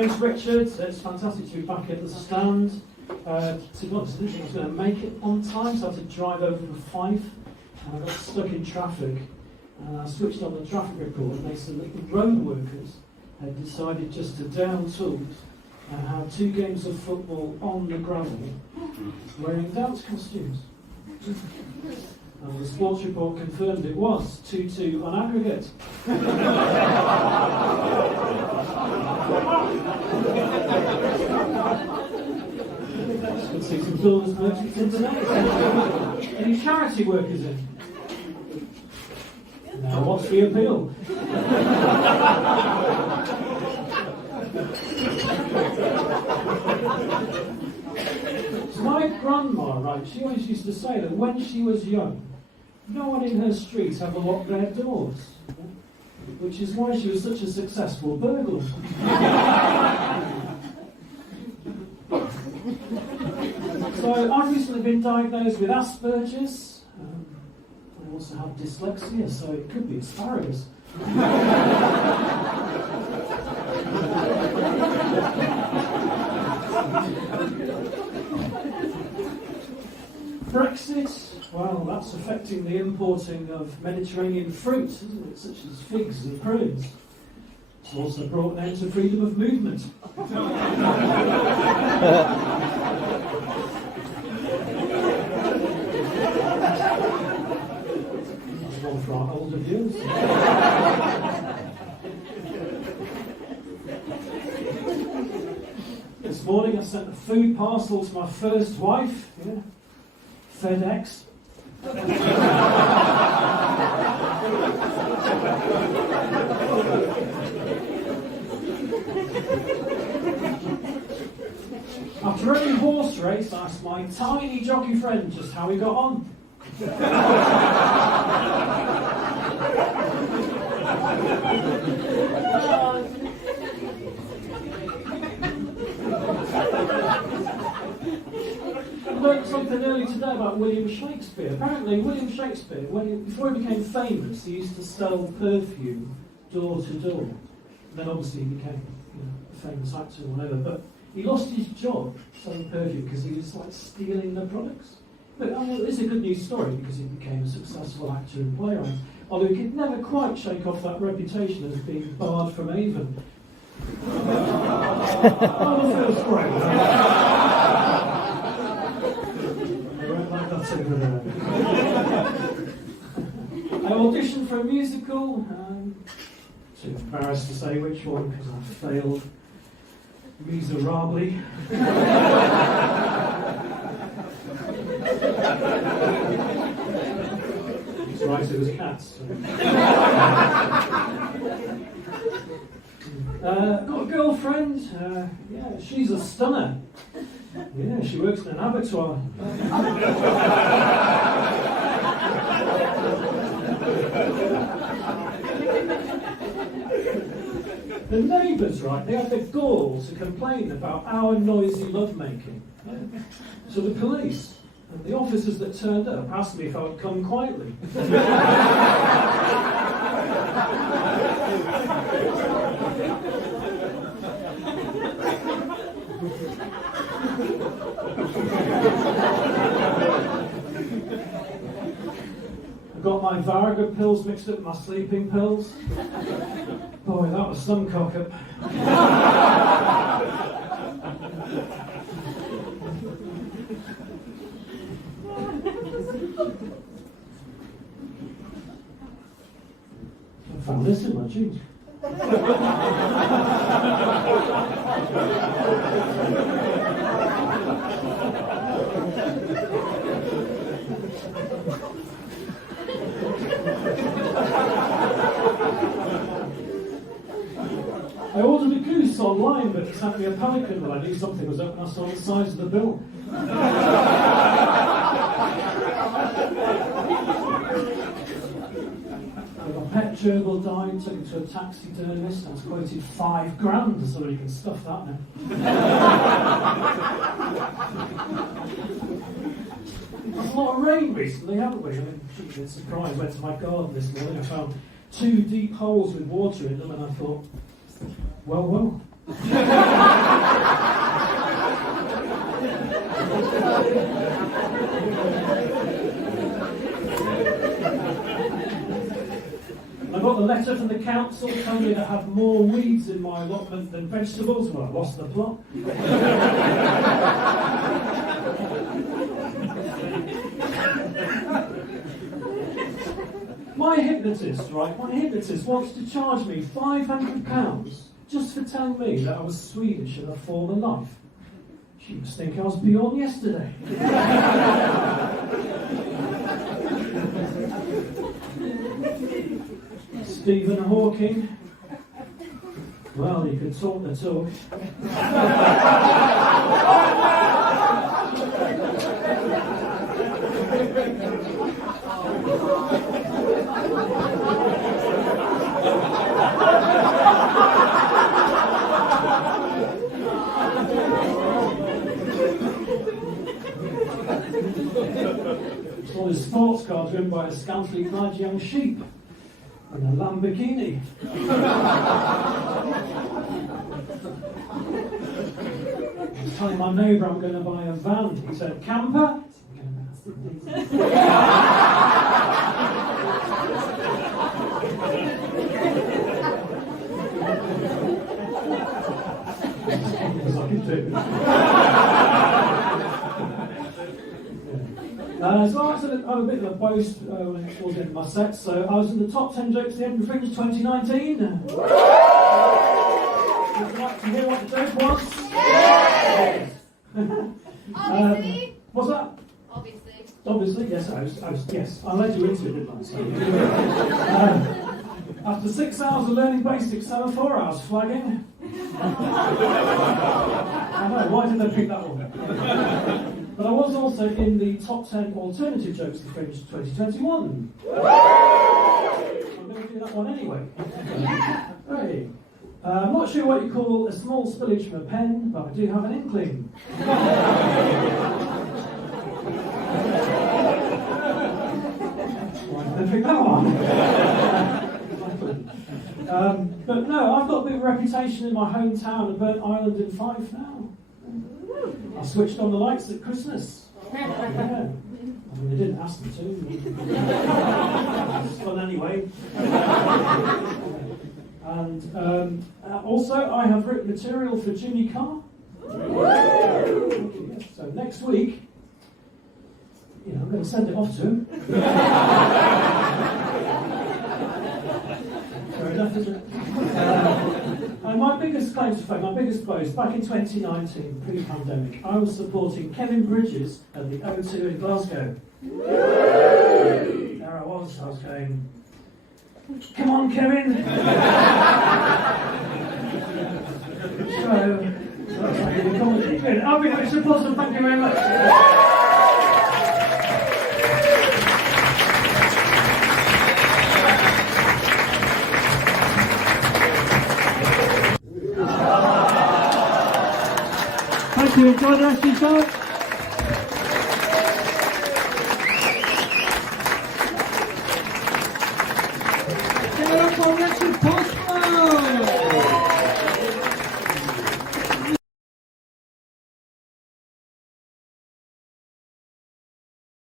James Richards. It's fantastic to be back at the stand. To be honest, I didn't think I was going to make it on time, so I had to drive over for 5, and I got stuck in traffic. And I switched on the traffic report, and they said that the road workers had decided just to down tools and have 2 games of football on the gravel, wearing dance costumes. And the sports report confirmed it was 2-2 on aggregate. Let's see some builders merchants in tonight. Any charity workers in? Now, what's the appeal? So my grandma, right, she always used to say that when she was young, no one in her street ever locked their doors, which is why she was such a successful burglar. So I've recently been diagnosed with Asperger's. I also have dyslexia, so it could be asparagus. Brexit, well, that's affecting the importing of Mediterranean fruits, isn't it, such as figs and prunes. It's also brought an end to freedom of movement. That's one for our older viewers. This morning I sent a food parcel to my first wife. Yeah. FedEx. After every horse race, I asked my tiny jockey friend just how he got on. I learned something early today about William Shakespeare. Apparently, William Shakespeare, before he became famous, he used to sell perfume door to door. And then obviously he became a famous actor or whatever. But he lost his job selling perfume because he was like stealing the products. But it's a good news story because he became a successful actor and playwright. Although he could never quite shake off that reputation as being barred from Avon. Oh, the first great. I auditioned for a musical. Too embarrassed to say which one because I failed miserably. It's right, it was Cats. So. Got a girlfriend. Yeah, she's a stunner. Yeah, she works in an abattoir. The neighbours, right, they had the gall to complain about our noisy lovemaking. So the police and the officers that turned up asked me if I would come quietly. I got my Viagra pills mixed up with my sleeping pills. Boy, that was some cock-up. I found this in my jeans. I ordered a goose online, but it sent me a pelican when I knew something was up and I saw the size of the bill. A pet gerbil died, took it to a taxidermist. I was quoted $5,000, so you can stuff that now. There's a lot of rain recently, haven't we? I mean, a bit surprised. Went to my garden this morning. I found 2 deep holes with water in them, and I thought, well. letter from the council telling me that I have more weeds in my allotment than vegetables. Well, I lost the plot. My hypnotist wants to charge me £500 just for telling me that I was Swedish in a former life. She must think I was beyond yesterday. Stephen Hawking. Well, he could talk the talk. All his sports cars driven by a scantily clad young sheep in a Lamborghini. I was telling my neighbour I'm going to buy a van. He said, camper? So I was a bit of a boast when it was in my set. So I was in the top 10 jokes at the Edinburgh Fringe 2019. Would you like to hear what the joke was? Yes! Obviously. What's that? Obviously, yes. Yes, I led you into it, didn't I? So, after 6 hours of learning basics, there were 4 hours flagging. I know, why did they pick that one? But I was also in the top 10 alternative jokes of the Fringe 2021. I'm going to do that one anyway. Yeah. Hey. I'm not sure what you call a small spillage from a pen, but I do have an inkling. Why did they pick that one? But no, I've got a bit of a reputation in my hometown of Burnt Island in Fife now. I switched on the lights at Christmas. Yeah. I mean, they didn't ask me to. It's fun anyway. And also, I have written material for Jimmy Carr. So next week, I'm going to send it off to him. Fair enough, isn't it? And my biggest claim to fame, my biggest boast, back in 2019, pre-pandemic, I was supporting Kevin Bridges at the O2 in Glasgow. There I was going, come on, Kevin! So that's how you comedy. Good. I'll be much applause and thank you very much. Thank you. Enjoy the rest of your show. Get up on Richard Paul.